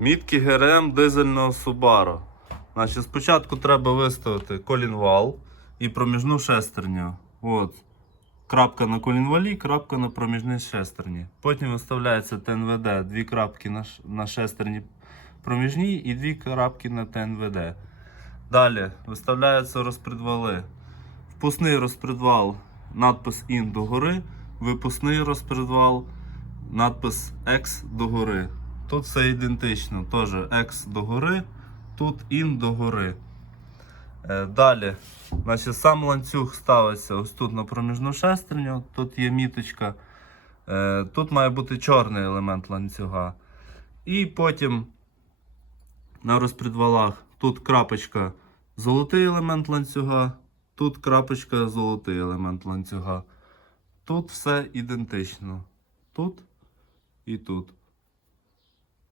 Мітки ГРМ дизельного Subaru. Значить, спочатку треба виставити колінвал і проміжну шестерню. От. Крапка на колінвалі, крапка на проміжній шестерні. Потім виставляється ТНВД, дві крапки на, на шестерні проміжній і дві крапки на ТНВД. Далі виставляються розпредвали. Впускний розпредвал, надпис IN догори, випускний розпредвал, надпис X догори. Тут все ідентично. Теж X догори, тут IN догори. Е, Далі, значить, сам ланцюг ставиться ось тут на проміжну шестерню, тут є міточка. Е, Тут має бути чорний елемент ланцюга. І потім на розпредвалах тут крапочка золотий елемент ланцюга, тут крапочка золотий елемент ланцюга. Тут все ідентично. Тут і тут.